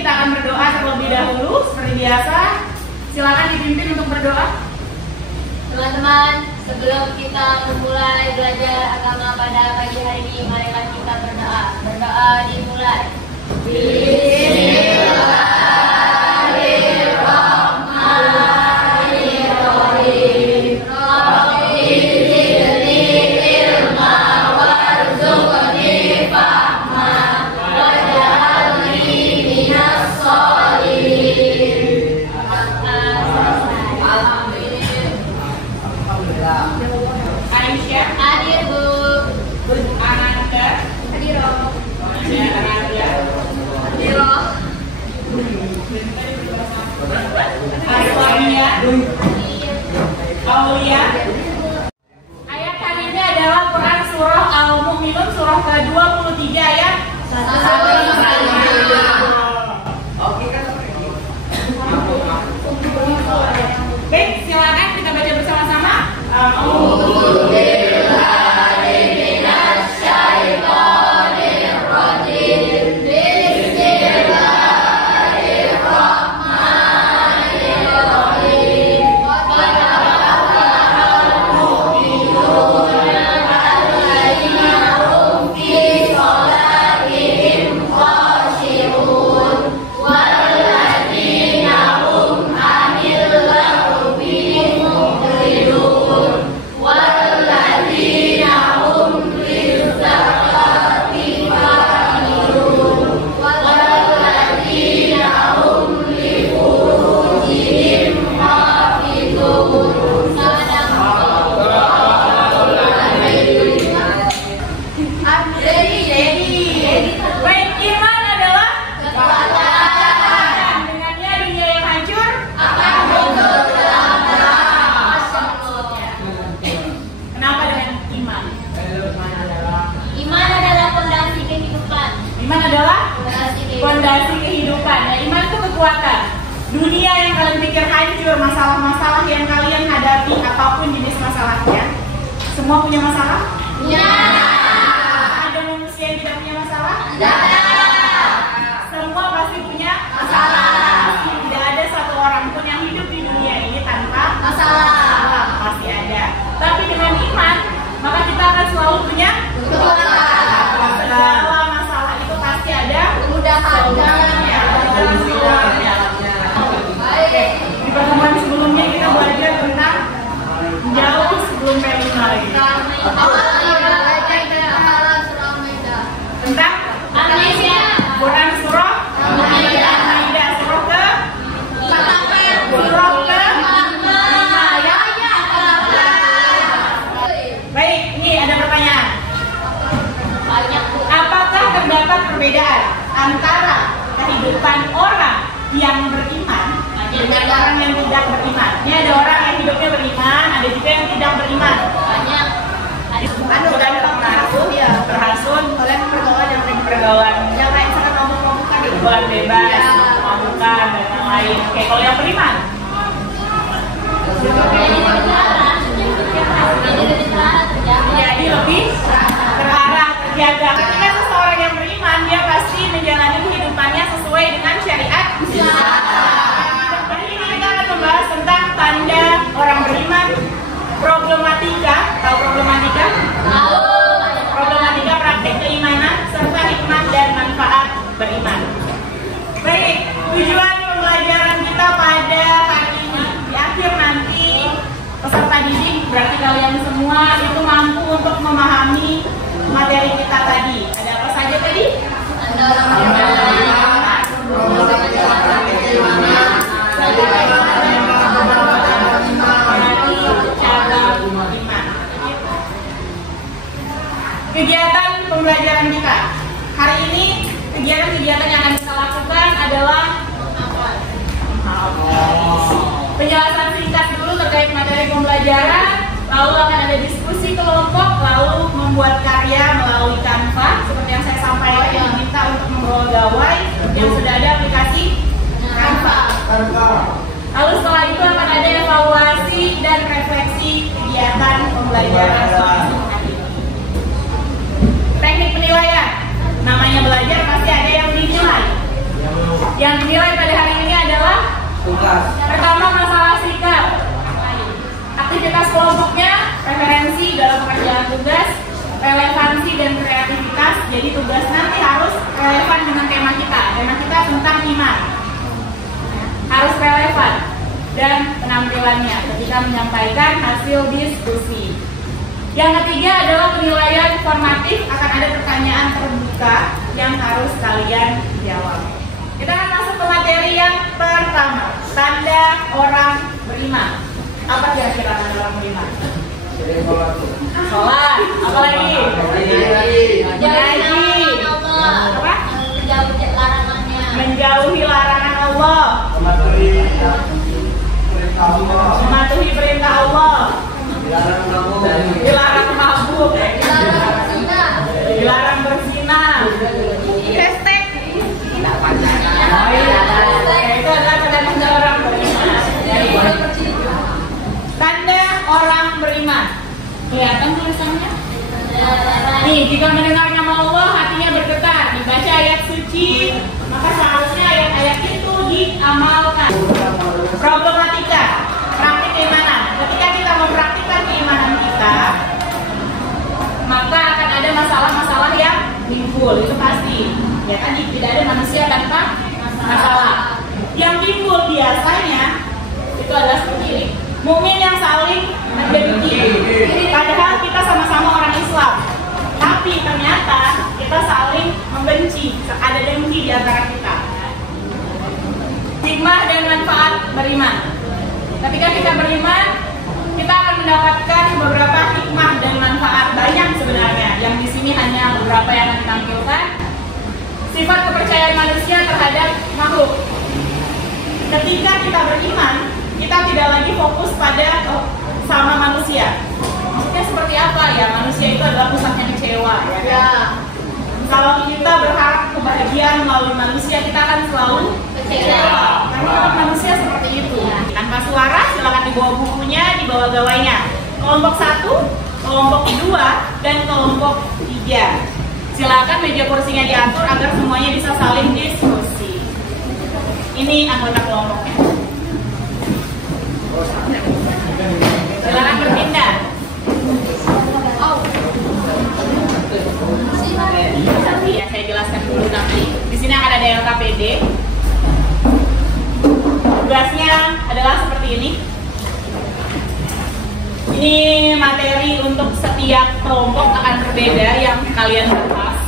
kita akan berdoa terlebih dahulu. Seperti biasa, silakan dipimpin untuk berdoa. Teman-teman, sebelum kita memulai belajar agama pada pagi hari ini, marilah kita berdoa. Berdoa dimulai. Bismillahirrahmanirrahim. Rabbi zidni ilma warzuqni fahma waj'alni minas sholihin. Aisyah, Hadir, Bu. Ananda, Hadiro. Ananda, Hadiro. Aswania, Aulia. Ayat kali ini adalah Quran surah Al-Mu'minun surah ke-23 ayat 1. Baik, silakan kita baca bersama-sama. Iman adalah fondasi kehidupan. Ya, iman itu kekuatan. Dunia yang kalian pikir hancur, masalah-masalah yang kalian hadapi, apapun jenis masalahnya, semua punya masalah? Ya. Ada manusia yang tidak punya masalah? Tidak ada. Semua pasti punya masalah. Tidak ada satu orang pun yang hidup di dunia ini tanpa masalah. Pasti ada. Tapi dengan iman, maka kita akan selalu punya kekuatan. Segala masalah itu pasti ada Mudah-mudahan. Baik. Di pertemuan sebelumnya kita belajar tentang jauh sebelum preliminary. Tentang Quran surah Al-Maidah surah ke Baik, ini ada pertanyaan. Apakah terdapat perbedaan antara kehidupan orang yang beriman dengan orang yang tidak beriman? Ini ada orang yang hidupnya beriman, ada juga yang tidak beriman. Banyak. Terhasun, kalian pergaulan yang lain sangat mabuk-mabukan, pergaulan bebas, mabuk-mabukan dan yang lain. Oke, kalau yang beriman, jadi lebih terarah, terjaga. Ketika seseorang yang beriman, dia pasti menjalani kehidupannya sesuai dengan syariat Islam. Hari ini kita akan membahas tentang tanda orang beriman, problematika. Tahu problematika? Tahu. Problematika praktik keimanan serta hikmah dan manfaat beriman. Baik, tujuan pembelajaran kita pada hari ini, di akhir nanti peserta didik, berarti kalian semua itu mampu untuk memahami materi kita tadi. Ada apa saja tadi? Anda orang beriman. Kegiatan pembelajaran kita hari ini, kegiatan-kegiatan yang akan kita lakukan adalah penjelasan singkat dulu terkait materi pembelajaran, lalu akan ada diskusi kelompok, lalu membuat karya melalui Canva seperti yang saya sampaikan, diminta untuk membawa gawai yang sudah ada aplikasi Canva. Lalu setelah itu akan ada evaluasi dan refleksi kegiatan pembelajaran hari ini. Teknik penilaian, namanya belajar pasti ada yang dinilai. Yang relevansi dan kreativitas. Jadi tugas nanti harus relevan dengan tema kita. Tema kita tentang iman. Harus relevan dan penampilannya ketika menyampaikan hasil diskusi. Yang ketiga adalah penilaian formatif. Akan ada pertanyaan terbuka yang harus kalian jawab. Kita akan masuk ke materi yang pertama, tanda orang beriman. Apa kira-kira tanda orang beriman? Sholat, apa lagi? Mengaji, apa? Menjauhi larangan Allah, mematuhi perintah Allah, dilarang mabuk, dilarang berzina. Hashtag itu adalah tanda orang beriman. Tanda orang beriman. Kelihatan tulisannya? Nih, jika mendengar nama Allah hatinya bergetar, dibaca ayat suci, maka seharusnya ayat-ayat itu diamalkan. Problematika, praktik keimanan. Ketika kita mempraktikkan keimanan kita, maka akan ada masalah-masalah yang timbul, itu pasti. Ya tadi tidak ada manusia tanpa masalah. Yang timbul biasanya itu adalah seperti ini. Mukmin yang saling membenci. Padahal kita sama-sama orang Islam, tapi ternyata kita saling membenci. Ada dengki di antara kita. Hikmah dan manfaat beriman. Ketika kita beriman, kita akan mendapatkan beberapa hikmah dan manfaat, banyak sebenarnya. Yang di sini hanya beberapa yang akan ditampilkan. Sifat kepercayaan manusia terhadap makhluk. Ketika kita beriman, kita tidak lagi fokus pada sama manusia. Maksudnya seperti apa ya? Manusia itu adalah pusatnya kecewa, ya kan? Kalau kita berharap kebahagiaan melalui manusia, kita akan selalu kecewa. Karena manusia seperti itu. Tanpa suara, silakan dibawa bukunya, dibawa gawainya. Kelompok 1, kelompok 2, dan kelompok 3. Silakan meja kursinya diatur agar semuanya bisa saling diskusi. Ini anggota kelompoknya. Silakan berpindah. Ya, saya jelaskan dulu nanti. Di sini akan ada LKPD. Tugasnya adalah seperti ini. Ini materi untuk setiap kelompok akan berbeda yang kalian bahas.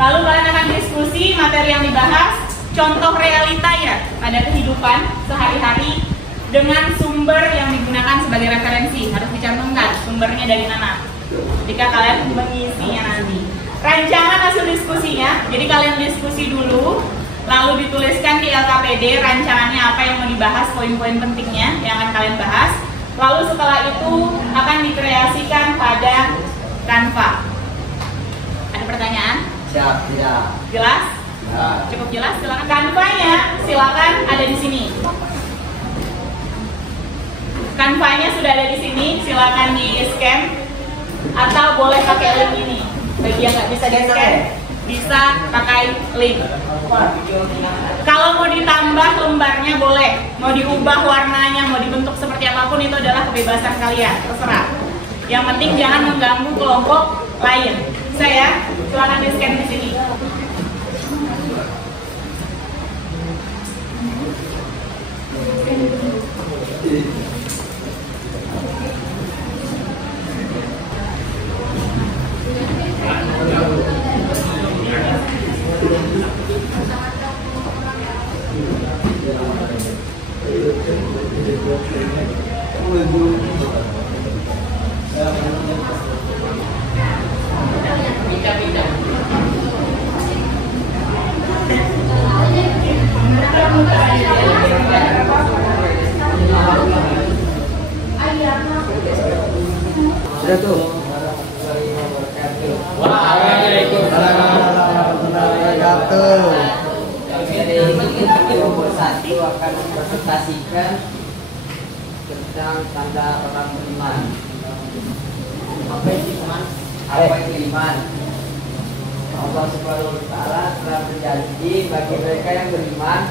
Lalu kalian akan diskusi materi yang dibahas, contoh realita ya pada kehidupan sehari-hari dengan sumber yang digunakan sebagai referensi. Harus dicantumkan sumbernya dari mana jika kalian mengisinya nanti. Rancangan hasil diskusinya, jadi kalian diskusi dulu, lalu dituliskan di LKPD rancangannya apa yang mau dibahas, poin-poin pentingnya yang akan kalian bahas. Lalu setelah itu akan dikreasikan pada Canva. Ada pertanyaan? Siap, tidak. Jelas? Ya. Cukup jelas? Silakan. Canva-nya silakan ada di sini. Canva-nya sudah ada di sini, silakan di-scan atau boleh pakai link ini. Bagi yang nggak bisa di-scan, bisa pakai link. Kalau mau ditambah lembarnya boleh, mau diubah warnanya, mau dibentuk seperti apapun itu adalah kebebasan kalian, terserah. Yang penting jangan mengganggu kelompok lain. Saya silakan di-scan di sini. Sudah tuh. Waalaikumsalam warahmatullahi wabarakatuh. Dari kelompok 1 akan mempresentasikan tentang tanda orang beriman. Apa itu iman? Apa itu iman? Allah Subhanahu wa Ta'ala telah berjanji bagi mereka yang beriman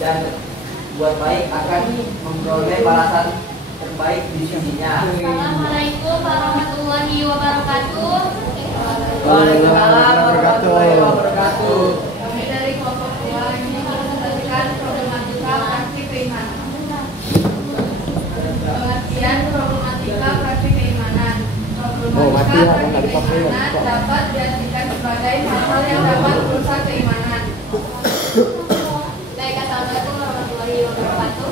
dan buat baik akan memperoleh balasan terbaik di sisinya. Assalamualaikum warahmatullahi wabarakatuh. Waalaikumsalam warahmatullahi wabarakatuh. Kami dari kelompok 2 ini mempresentasikan problematika praktik keimanan. Pengertian problematika praktik keimanan. Problematika praktik keimanan dapat diartikan sebagai hal-hal yang dapat merusak keimanan. Baik, assalamualaikum warahmatullahi wabarakatuh.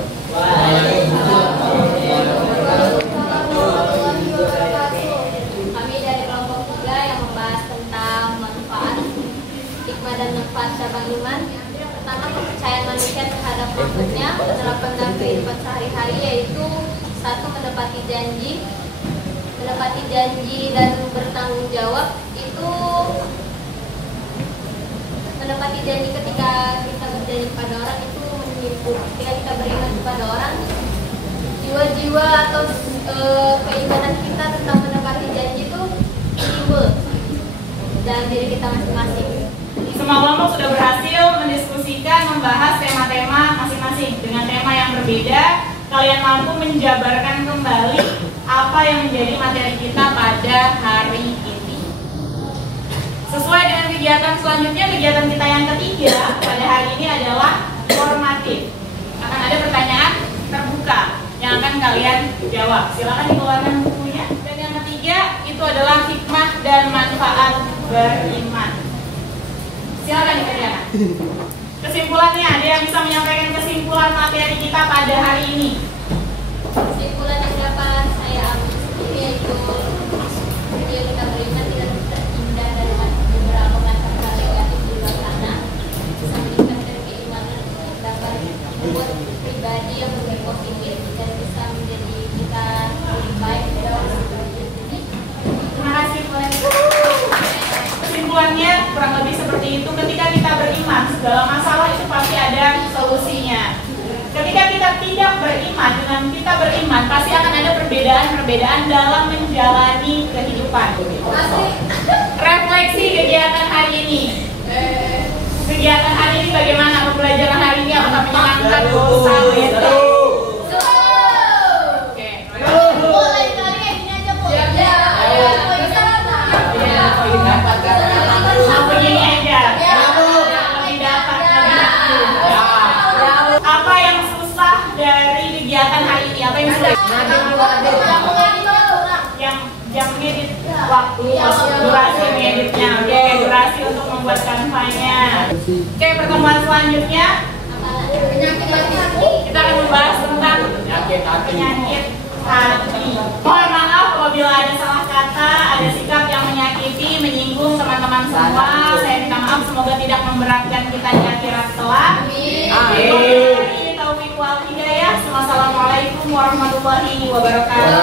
Kami dari kelompok 3 yang membahas tentang manfaat, hikmah dan manfaat cabang iman. Pertama, kepercayaan manusia terhadap makhluknya, penerapan dalam kehidupan sehari-hari, yaitu 1. Menepati janji dan bertanggung jawab. Itu menepati janji ketika kita berjanji kepada orang itu ketika kita beriman kepada orang, jiwa-jiwa atau keimanan kita tentang menepati janji itu timbul dalam diri kita masing-masing. Semua kelompok sudah berhasil mendiskusikan, membahas tema-tema masing-masing. Dengan tema yang berbeda, kalian mampu menjabarkan kembali apa yang menjadi materi kita pada hari ini. Sesuai dengan kegiatan selanjutnya, kegiatan kita yang ketiga pada hari ini adalah formatif. Akan ada pertanyaan terbuka yang akan kalian jawab. Silakan dikeluarkan bukunya. Dan yang ketiga itu adalah hikmah dan manfaat beriman. Silakan dikerjakan. Kesimpulannya, ada yang bisa menyampaikan kesimpulan materi kita pada hari ini? Kesimpulan yang dapat saya ambil sendiri yaitu ketika kita beriman tidak terhindar dari beberapa macam hal negatif di luar sana. Bisa meningkatkan keimanan, dapat membuat pribadi yang lebih positif dan bisa menjadi kita lebih baik dalam hidup ini. Terima kasih, kesimpulannya kurang lebih seperti itu. Ketika kita beriman, segala masalah itu pasti ada solusinya. Ketika kita tidak beriman, dengan kita beriman pasti akan ada perbedaan-perbedaan dalam menjalani kehidupan. Refleksi kegiatan hari ini. Kegiatan hari ini bagaimana? Pembelajaran hari ini apakah menyenangkan, bosan, bete? Apa yang susah dari kegiatan hari ini? Apa yang sudah? Yang jam ngedit waktu, durasi ngeditnya. Oke, durasi untuk membuat kanvanya. Oke, pertemuan selanjutnya kita akan membahas tentang penyakit hati. Mohon maaf apabila ada salah kata, ada sikap yang menyakiti, menyinggung teman-teman semua. Saya minta maaf, semoga tidak memberatkan kita di akhirat kelak. Amin. Taufiq wal hidayah. Wassalamualaikum warahmatullahi wabarakatuh.